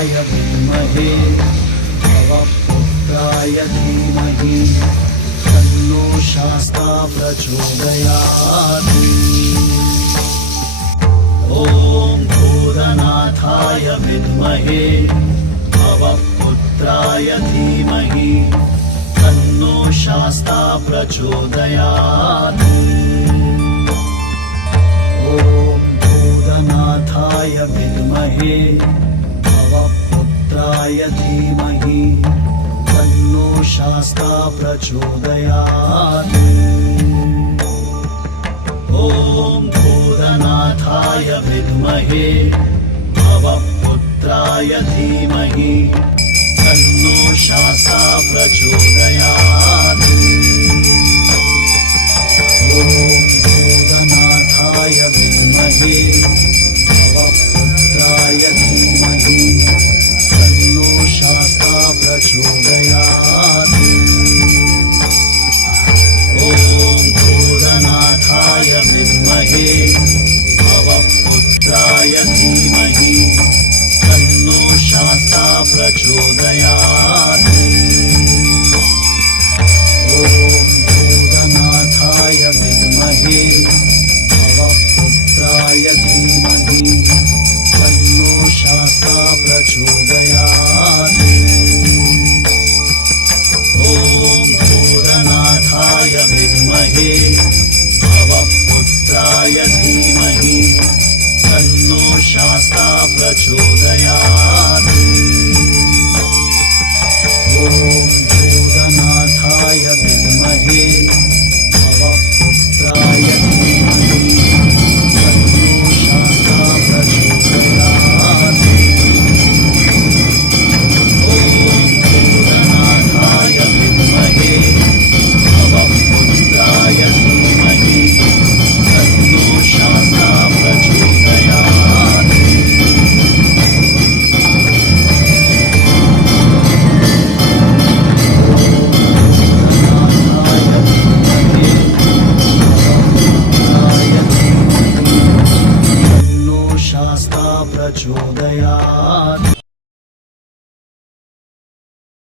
विद्महे भवपुत्राय धीमहि तन्नो शास्ता प्रचोदयात्। ॐ भूतनाथाय विद्महे भवपुत्राय धीमहि तन्नो शास्ता प्रचोदयात्। ॐ भूतनाथाय विद्महे भवपुत्राय धीमहि तन्नो शास्ता प्रचोदयात्। ॐ भूतनाथाय विद्महे भवपुत्राय धीमहि तन्नो शास्ता प्रचोदयात्। ॐ भूतनाथाय विद्महे भवपुत्राय धीमहि तन्नो शास्ता प्रचोदयात्। ॐ भूतनाथाय विद्महे भवपुत्राय धीमहि तन्नो शास्ता प्रचोदयात्। ॐ भूतनाथाय विद्महे भवपुत्राय धीमहि तन्नो शास्ता प्रचोदयात्। ॐ भूतनाथाय विद्महे भवपुत्राय धीमहि तन्नो शास्ता प्रचोदयात्। ॐ